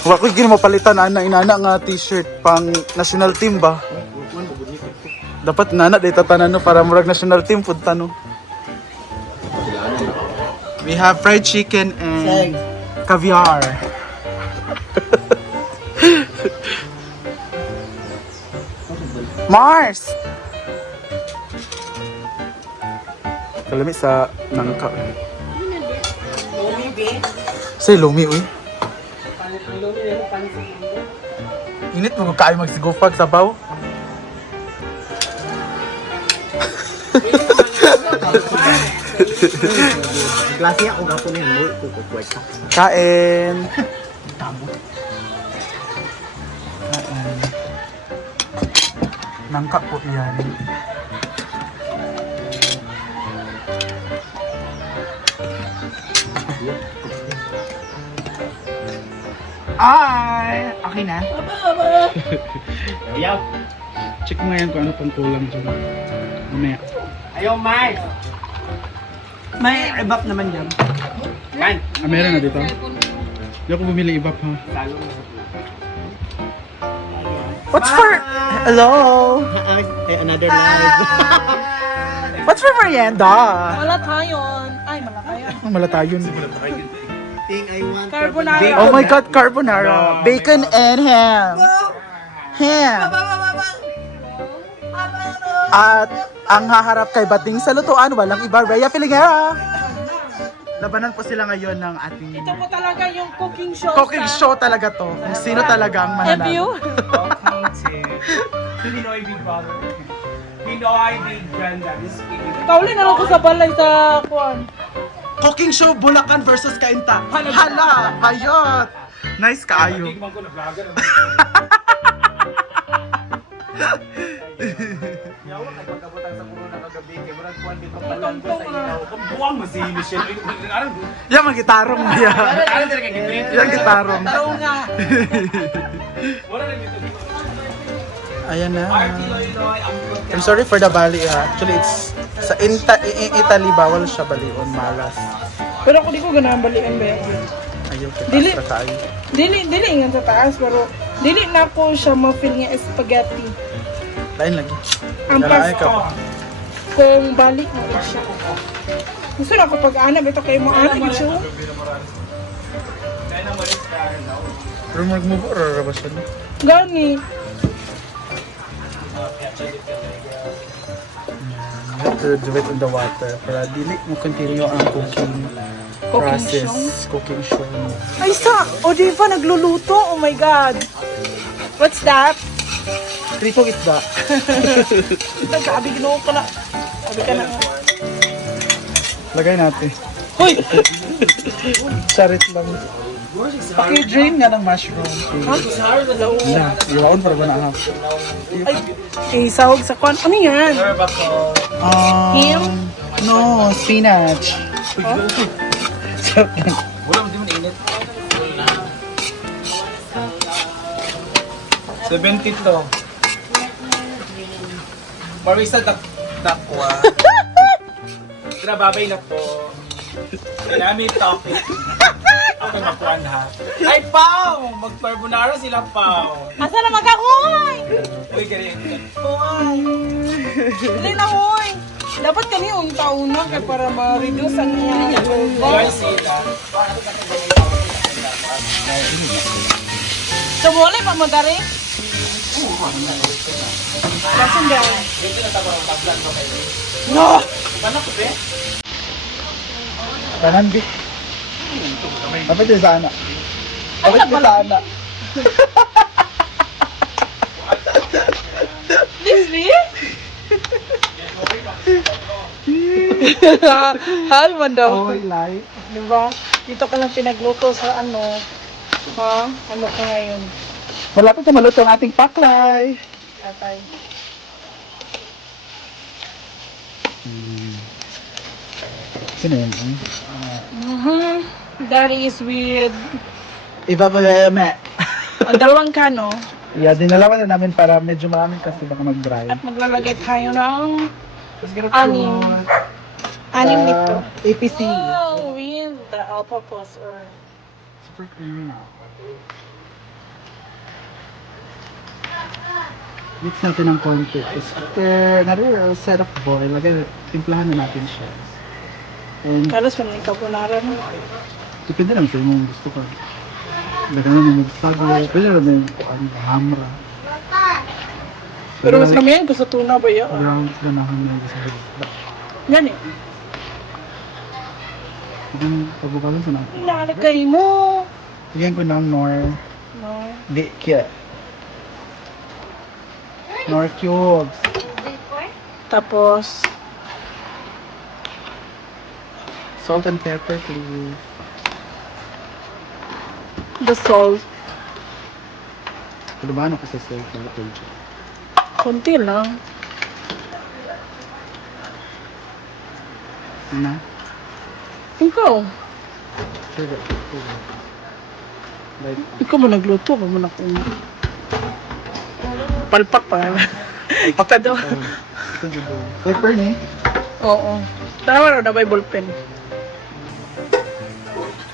Wa ko gini mapalitan ana inana nga t-shirt pang national team ba. Dapat nana day tatanan no para murag national team pud tano. We have fried chicken and caviar. Mars! Kalami sa nangka. Say lumi uy. Init mo kayo magsigupag sa baw. Klase ako gapo na yan, boy. Kukukwet ka. Kain. Kain. Nangka po yan. Ay! Okay na? Ayaw. Check mo ngayon kung ano pang kulang dyan. Mamaya. Ayaw, Mike. May ibap naman dyan. Man. Ah, meron na dito? Hindi ako bumili iba pa. Lalo mo sa What's for... Hello? Hey, another live. What's for merienda? Malatayon. Ay, malatayon. Ang malatayon. Thing I want. Carbonara. Oh my God, carbonara. Bacon and ham. Ham. At ang haharap kay Bating sa lutuan, walang iba, Rhea Filingera. Labanan po sila ngayon ng ating Ito po talaga yung cooking show. cooking sa show talaga to. Kung sino talaga ang Review. mananalo. Pinoy Big Brother. Pinoy Big Granddad is speaking. Kauli na lang ko sa balay sa kuwan. Cooking show Bulacan versus Kainta. Hala, hayot. Nice kaayo. Tigman ko na vlogger. Yawa ka pagkabutang sa puno ng kagabi kay murag kuan ko sa ilaw. Kung buwang mo si Michelle. Arang Yan, ang gitarong niya. arang dere kay gitarong. Nga. Wala na dito. Ayan na. I'm sorry for the bali. ah. Actually, it's sa Inta, I- Italy, bawal siya balion, malas. Pero ako di ko ganahan balikan ba. Ayaw kita Dili. sa tayo. Dili, dili nga sa taas, pero dili na ko siya ma-feel nga spaghetti. Lain lagi. Ang Wala ay pas ka. kung balik na rin siya. Gusto na ko pag-anap, ito kayo mo siya. Rumor mo ba or rabas siya? Gani. To do it in the water para dili mo continue ang cooking Cooking process. Cooking show. Ay sa, o di ba nagluluto? Oh my God. What's that? Tripong isda. Nagkabi ginoo ka na. Sabi ka na. Lagay natin. Hoy! Charit lang. Paki-drain nga ng mushroom. Ha? Na, iwaon para ba na ha? Ay, sahog sa kwan. Ano yan? Um, Ham? No, spinach. Di mo init. 70 to. Marisa dak dakwa. Tara babay na po. Nami topic. Ako makuan ha. Ay Pao! Magparbonara sila Pao. Asa na magkahoy? Uy ganyan. Dili na hoy. Dapat kami yung tauna kay para ma-reduce ang iyang Guys sila. So, wala pa mo dari? Lasan dahil. No! Kanan di. Dapat yung sana. Dapat yung sana. Hi, man daw. Oh, light. Diba? Dito ka lang pinagluto sa ano. Ha? Ano ka ngayon? Malapit na maluto ang ating paklay. Tatay. Sino yun? Mhm. Daddy is with Iba pa yung me. ang dalawang kano Yeah, dinalawan na namin para medyo maraming kasi baka mag-dry. at maglalagay tayo ng anim. Anim nito. APC. Oh, with the all-purpose or Super creamy. Mix natin ng konti. After another set of boil, lagay, timplahan na natin siya. And Kalas pa ng carbonara no? Depende lang sa mong gusto ka. Lagyan naman ng sago, pwede naman yung kuhan, hamra. Pero mas kami yan, gusto tuna ba yun? Ground ganahan na yung gusto. Yan eh. Yung pabukalan sa natin. Nalagay mo. Bigyan ko ng nor, No. di, kya. Nor cubes. Tapos, Salt and pepper, please. The salt. Ano ba ano kasi salt na page? Konti lang. Na? Ikaw. Like, Ikaw mo nagluto, pa mo na kung... Palpak pa. Ika daw. ito ni? Oo. Tama na na may ballpen.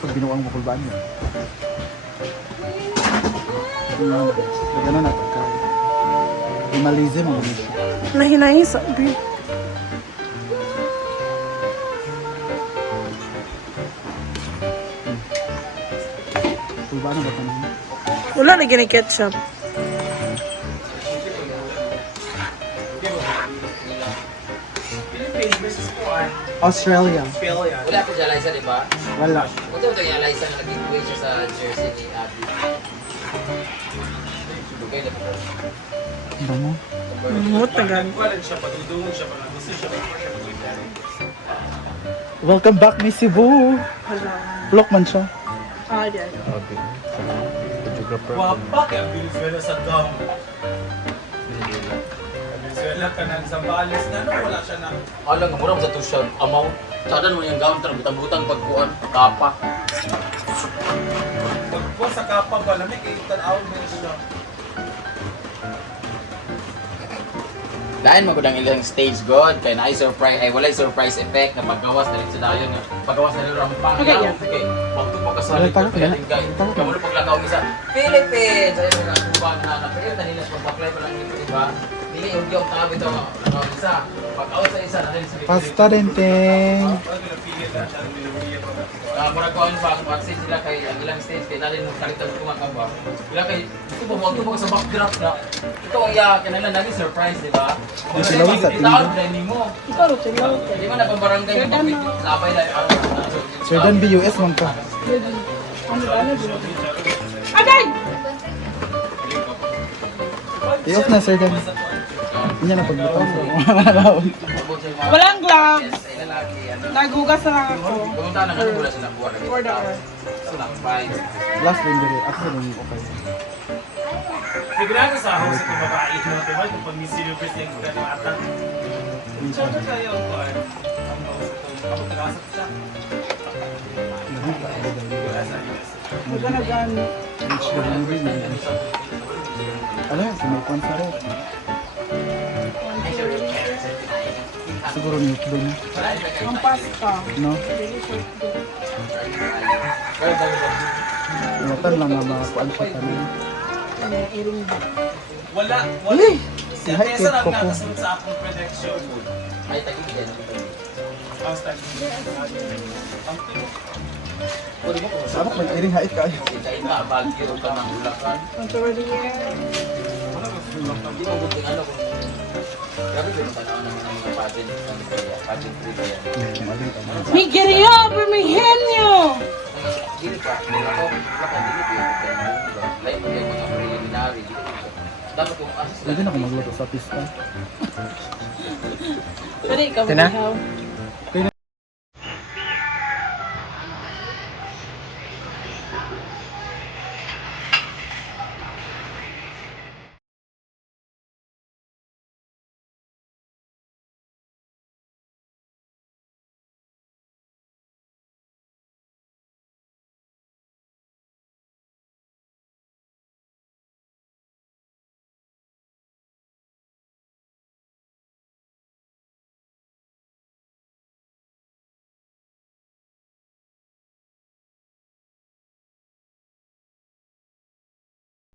Pag binuwang mo kulbaan mo. Ano, Lagyan na natin ka. Imalize mo mo siya. Nahinahi sabi. Kulbaan na ba naman? Wala na gini ketchup. Australia. Australia. Wala po siya Liza, di ba? Wala. Ito ito yung Liza na kuwi siya sa jersey ni Abby. Siya pag siya Welcome back, Miss Cebu. Hala. Vlog man siya. Ah, yan. Wapa kaya Venezuela sa gum. Venezuela ka ng Zambales na no, wala siya na. Alam nga, mura sa to siya amaw. Sada mo yung gamit, butang-butang pagkuhan, kapa. Pag po sa kapa ba, lamig kay tanaw mo siya. Dahil magudang ilang stage god, kaya na surprise, ay walay surprise effect na paggawas na rin sa dayon nga paggawas na rin rampang Okay, yeah. Okay, pagto pa kasali din kay. Tara. Kamulo paglakaw isa, Philippines! Ayun nga, kubang na na nila sa pagbaklay pa lang nito, diba? Dili yung yung tabi ito nga, lakaw isa. Pag-out sa isa, na rin sa Pasta din, ting. Pag na? Ah, murag ko kung vaccine sila kay ang ilang stage kay natin nung kalitan ko mga ba. Wala kay ito mo mo mo sa backdrop na. Ito ang ya kanila naging surprise, di ba? Ang silaw sa Ito tinda. ang training mo. Ikaw rin tingnan. Di ba na barangay mo araw na. Sir Dan BUS man ka. Ano ba na dito? Agay! I-off na, Sir Dan. Hindi na pagbutang ko. Walang gloves. Ay lalaki ano. Nagugas na lang ako. Pumunta na nga wala sila buwan lagi. For the hour. Sa. Last diri. Ako sa din Sigurado sa house ito babae no, diba? Kung pag Miss Universe yung. Siya na kaya ang kuan. Ang house ito. Ako tagasap siya. Wala sa US. Maganagan. HWD na. Ano yan? Sa rin. Siguro milk doon. Ang pasta. No? Ingatan lang nga mga kuan siya tanin. Ano, iring ba? Wala, wala. Si Ay, Tessa lang kiko nga ko. kasunod sa akong prediction. Ay tagig din. Pwede mo kung Sabak may iring hait kayo. Kita ina bagyo ka ng ulakan. Ang tawag niya. Hindi mo buting ano kung Grabe ba yung tanaw ng mga pageant ng kaya pageant trip yan. Mi quería primigenio! Dili ka, ako, yung Lain mo yung mga Pwede na ako magluto sa pista. Pwede ikaw Tina?